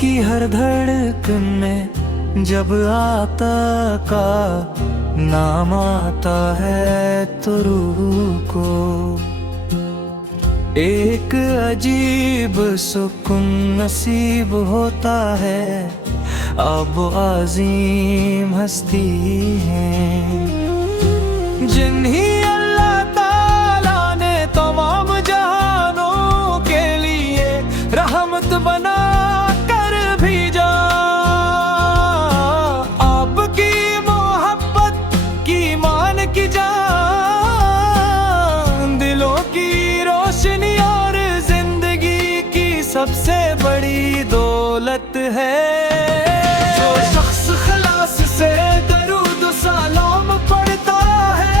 की हर धड़कन में जब आता का नाम आता है तो रूह को एक अजीब सुकून नसीब होता है। अब अजीम हस्ती है जिन्हीं अल्लाह ताला ने तमाम जहानों के लिए रहमत बना कर भेजा। आपकी मोहब्बत की मान की जान दिलों की रोशनी और जिंदगी की सबसे बड़ी दौलत है। जो शख्स खलास से दरूद सलाम पढ़ता है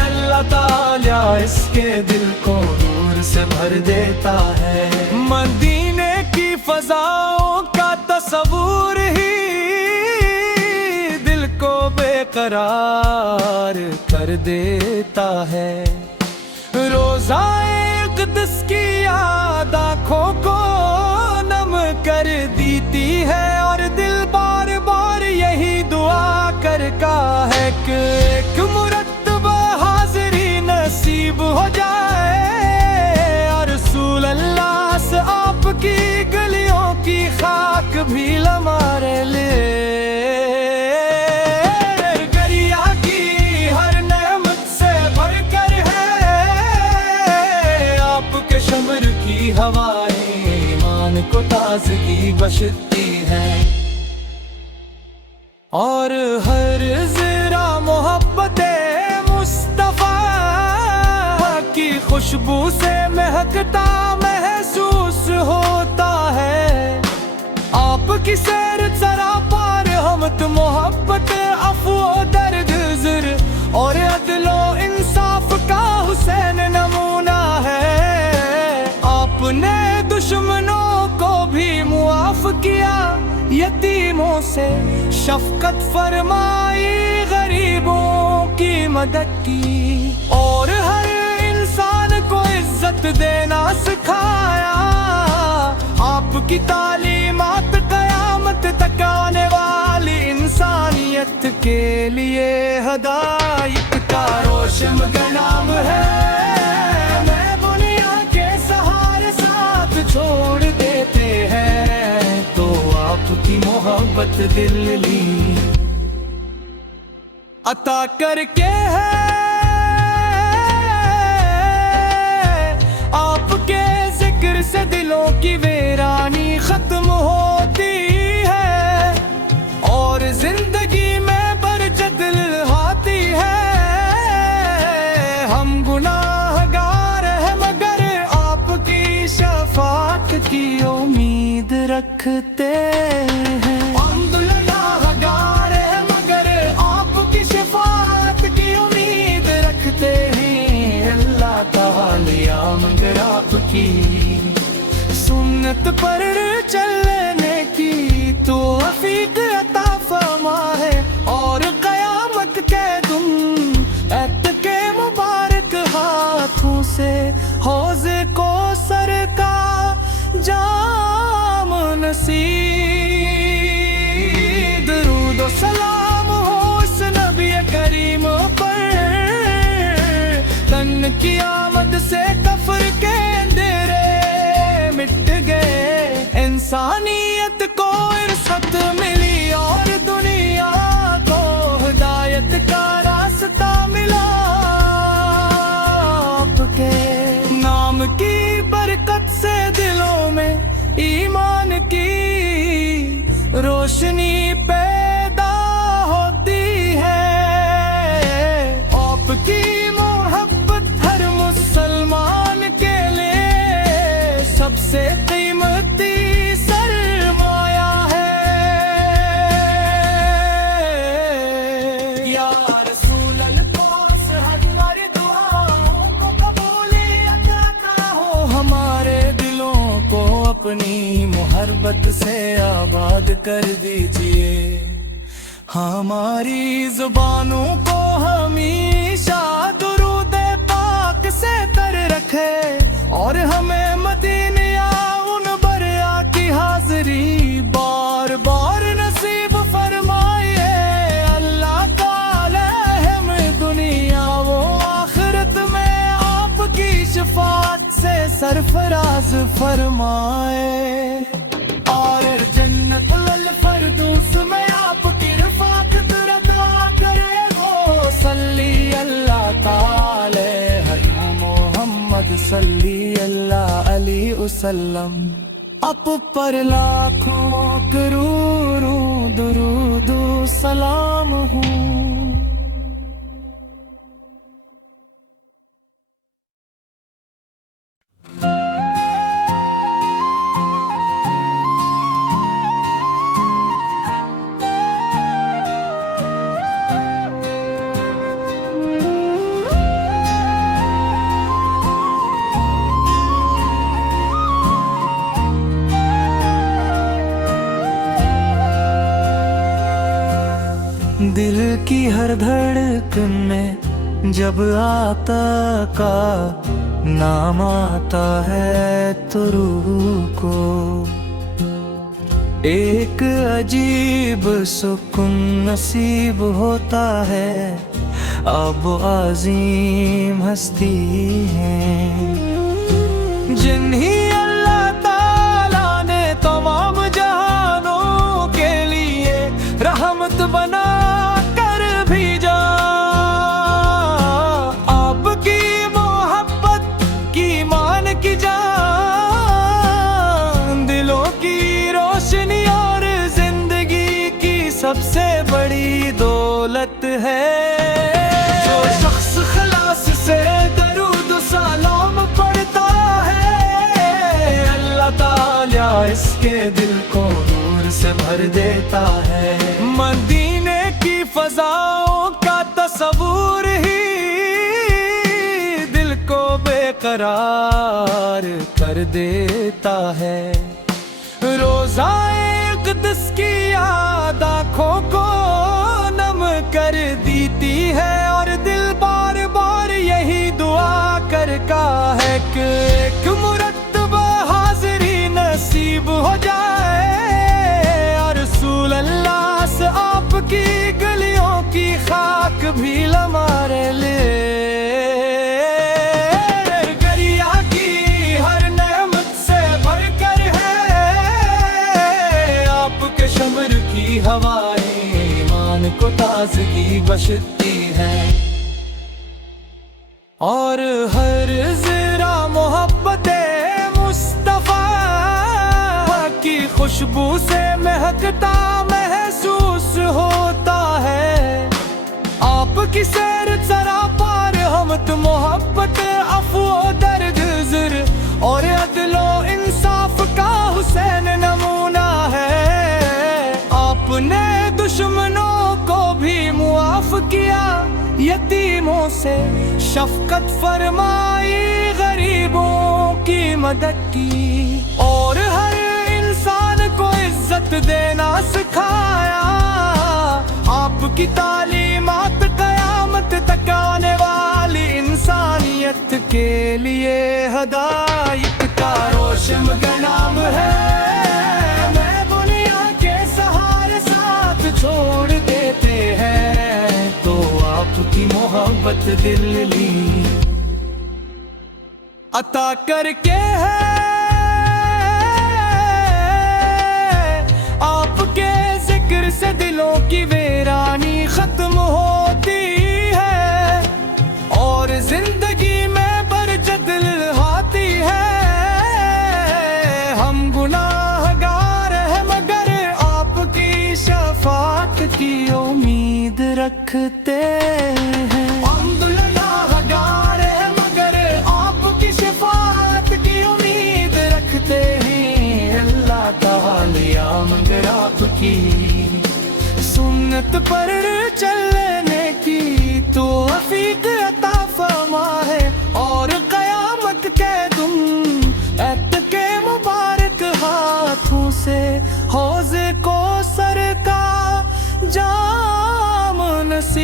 अल्लाह ताला इसके दिल को नूर से भर देता है। मदीने की फजाओं का तस्वूर ही दिल को बेकरार कर देता है। रोज़ाए क़ुद्स की याद आँखों को नम कर देती है और दिल बार बार यही दुआ करता है कि एक मुरत्तब हाज़िरी नसीब हो जाए और रसूल अल्लाह से आपकी गलियों की खाक भी हमारे लिए। गरिया की हर नेमत से भरकर है आपके शमर की हवाएं ईमान को ताज़गी बख्शती है और हर ज़रा मोहब्बते मुस्तफ़ा की खुशबू से महकता महसूस होता है। आपकी सैर जरा पार हमत मोहब्बत अफ़्व दर्द ज़र और अदलो इंसाफ का हुसैन नमूना है। आपने दुश्मनों को भी मुआफ़ किया यतीमों से शफ़क़त फरमाई गरीबों की मदद की और हर इंसान को इज्जत देना सिखाया। आपकी तालीमात क़यामत तक आने वाली इंसानियत के लिए हदायत का रोशन नाम है। मैं दुनिया के सहारे साथ छोड़ देते हैं तो आपकी मोहब्बत दिल ली अता करके है। आपके जिक्र से दिलों की वीरानी खत्म होती है और जिंदगी में बरकत आती है। हम गुनाहगार हैं मगर आपकी शफाअत की उम्मीद रखते हैं। हम गुनाहगार हैं मगर आपकी शफाअत की उम्मीद रखते हैं। अल्लाह ताला मगर आपकी सुन्नत पर चलने की तो तौफीक अता फरमा है और क़यामत के दिन ऐत के मुबारक हाथों से हौज़े को सर का जाम नसीब। दरूद व सलाम हो उस नबी करीम पर तन की आमद से कफ़र के अंधेरे मिट गए। इंसानियत को इर्फत मिली और दुनिया को हिदायत का रास्ता मिला। आपके नाम की बरकत से दिलों में ईमान की रोशनी पैदा होती है। आपकी मोहब्बत हर मुसलमान के लिए सबसे कीमती सरमाया है। या रसूल अल्लाह हमारी दुआओं को कबूलियत अता हो। हमारे दिलों को अपनी मोहब्बत से आबाद कर दीजिए। हमारी जुबानों को हमेशा दुरूद पाक से तर रखे और हमें मदीनिया उन बरिया की हाज़िर सरफराज फरमाए। और जन्नत अल फरदौस में आपकी रफ़ाक़त अता करे हो। सल्ली अल्लाह ताला मोहम्मद सल्ली अल्लाह अलैहि वसल्लम। आप पर लाखों करोड़ों दुरूद सलाम हूँ। दिल की हर धड़कन में जब आका का नाम आता है तो रूह को एक अजीब सुकून नसीब होता है। अब अजीम हस्ती है जिन्हीं अल्लाह ताला ने तमाम जहानों के लिए रहमत बना सबसे बड़ी दौलत है। जो शख्स खलास से दरूद सलाम पढ़ता है अल्लाह ताला इसके दिल को नूर से भर देता है। मदीने की फजाओं का तस्वूर ही दिल को बेकरार कर देता है। रोज़ाए क़ुद्स की याद आँखों को नम कर देती है और दिल बार बार यही दुआ करता है कि एक मुरत्तब हाज़िरी नसीब हो जाए। और रसूल अल्लाह से आपकी गलियों की खाक भी हमारे लिए हवाएं ईमान को ताज़गी बख्शती है। और हर ज़रा मोहब्बते मुस्तफ़ा की खुशबू से महकता महसूस होता है। आपकी सैर जरा पार हमत मोहब्बत अफ़्व दरगुज़र और अदलो इंसाफ का हुसैन नमूना है। आपने दुश्मनों को भी मुआफ किया, यतीमों से शफकत फरमाई, गरीबों की मदद की और हर इंसान को इज्जत देना सिखाया। आपकी तालीमात क़यामत तक आने वाली इंसानियत के लिए हदायत का रोशन नाम है। छोड़ देते हैं तो आपकी मोहब्बत दिल ली अता करके है। आपके जिक्र से दिलों की वीरानी खत्म होती है और जिंदगी में बरकत आती है। हम गुनाहगार हैं मगर आपकी शफाअत की उम्मीद रखते हैं। हम गुनाहगार हैं मगर आपकी शफाअत की उम्मीद रखते हैं। अल्लाह ताला मगर आपकी सुन्नत पर चलने की तौफीक अता फरमा है और क़यामत के दिन ऐत के मुबारक हाथों से हौज़े को सर का जाम नसीब।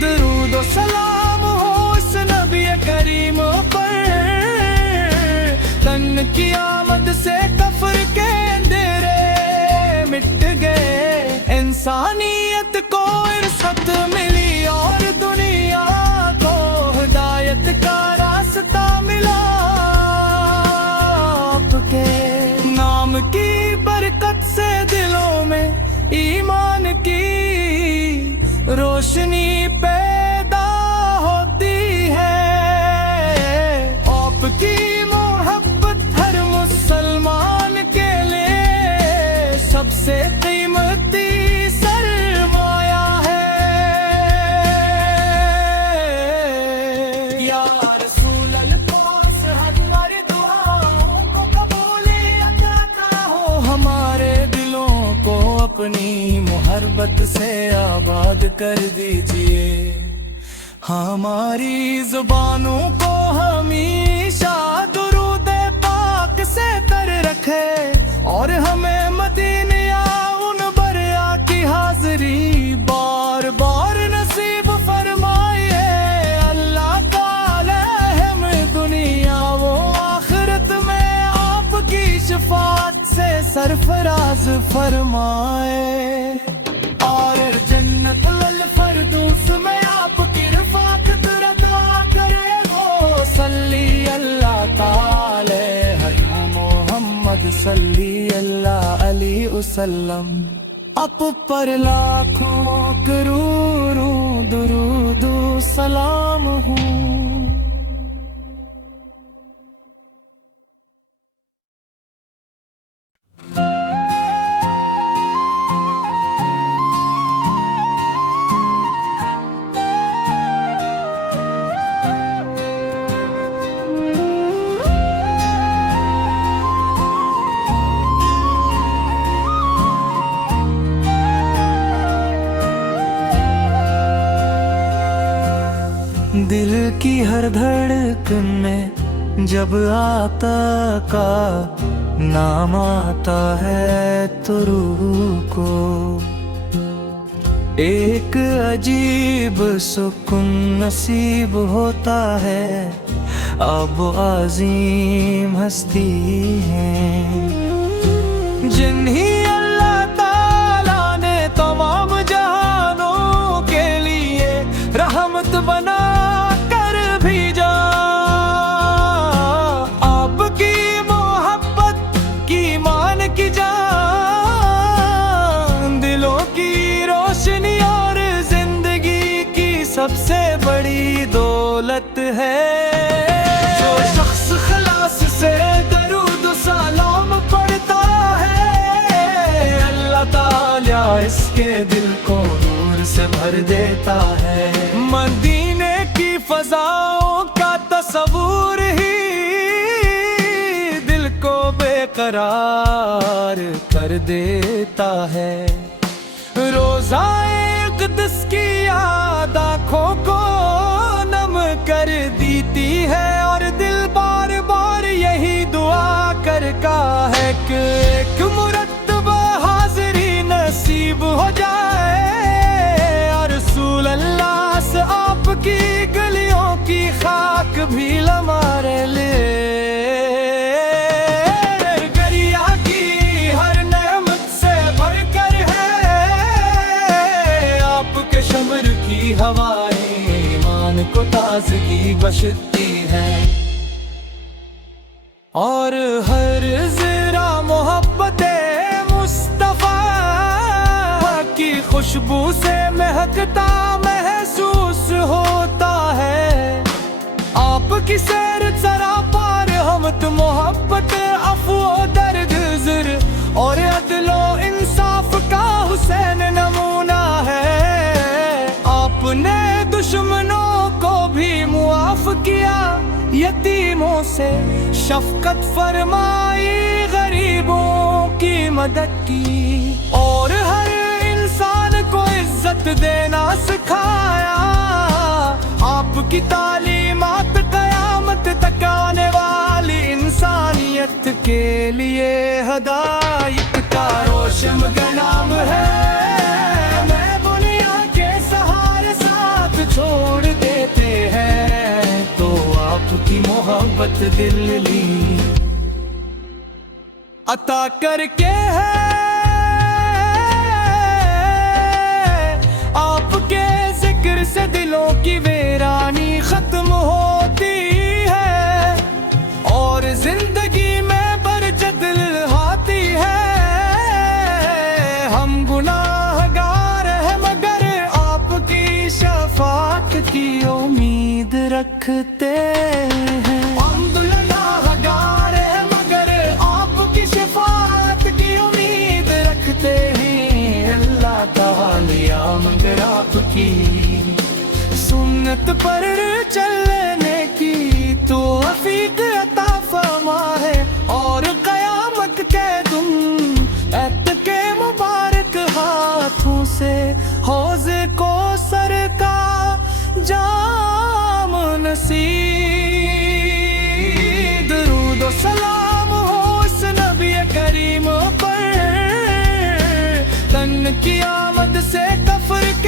दुरूद व सलाम हो इस नबी करीम पर, तन की आमद से कफ्र के अंधेरे मिट गए। इंसानियत को इर्शद मिली और दुनिया को हिदायत का रास्ता रोशनी पैदा होती है। आपकी मोहब्बत हर मुसलमान के लिए सबसे कीमती सरमाया है। या रसूल अल्लाह हमारी दुआओं को कबूलियत अता हो, हमारे दिलों को अपनी मोहब्बत से आबाद कर दीजिए। हमारी जुबानों को हमेशा दुरूद पाक से तर रखे और हमें मदीनिया उन बरिया की हाजिरी बार बार नसीब फरमाए। अल्लाह ताला हमें दुनिया वो आखिरत में आपकी शफाअत से सरफराज फरमाए और जन्नत अल फरदौस में आपकी रफ़ाक़त अता करे। वो सल्ली अल्लाह ताला हज़रत मोहम्मद सल्ली अल्लाह अलैहि वसल्लम। आप पर लाखों करोड़ों दुरूद सलाम हूँ। दिल की हर धड़कन में जब आता का नाम आता है तो रूह को एक अजीब सुकून नसीब होता है। अब अजीम हस्ती है जिन्हीं अल्लाह ताला ने तमाम जहानों के लिए रहमत बना भेजा। आपकी मोहब्बत की मान की जान दिलों की रोशनी और जिंदगी की सबसे बड़ी दौलत है। जो शख्स खलास से दरूद सलाम पढ़ता है अल्लाह ताला इसके दिल को नूर से भर देता है। मदीने की फजाओं का तस्वूर ही दिल को बेकरार कर देता है। रोज़ाए क़ुद्स की याद आँखों को नम कर देती है और दिल बार बार यही दुआ करता है कि एक मुरत्तबा हाज़िरी नसीब हो जाए और रसूल अल्लाह से आपकी गलियों की खाक भी हमारे लिए। गरिया की हर नेमत से भरकर है आपके शमर की हवाएं ईमान को ताजगी बख्शती है और हर ज़रा मोहब्बते मुस्तफ़ा की खुशबू से महकता महसूस होता है। आपकी सैर जरा पार हमत मोहब्बत अफ़्व दर्द ज़ुर और अदलो इंसाफ का हुसैन नमूना है। आपने दुश्मनों को भी मुआफ़ किया, यतीमों से शफ़क़त फरमाई, गरीबों की मदद की और हर इंसान को इज्जत देना सिखाया। आपकी तालीमात क़यामत तक आने वाली इंसानियत के लिए हदायत का रोशन नाम है। मैं दुनिया के सहारे साथ छोड़ देते हैं तो आपकी मोहब्बत दिल ली अता करके है। आपके जिक्र से दिलों की वीरानी खत्म होती है और जिंदगी में बरकत आती है। हम गुनाहगार हैं मगर आपकी रखते हैं। अल्हम्दुलिल्लाह गा रहे हैं मगर आपकी शफाअत की उम्मीद रखते हैं। अल्लाह ताला मगर आपकी सुन्नत पर चलने की तौफीक अता फरमा है। और कयामत के दिन ऐत के मुबारक हाथों से हौज़े को सर का जाम नसीब। दरूद व सलाम हो उस नबी करीम पर, तन की आमद से कफर के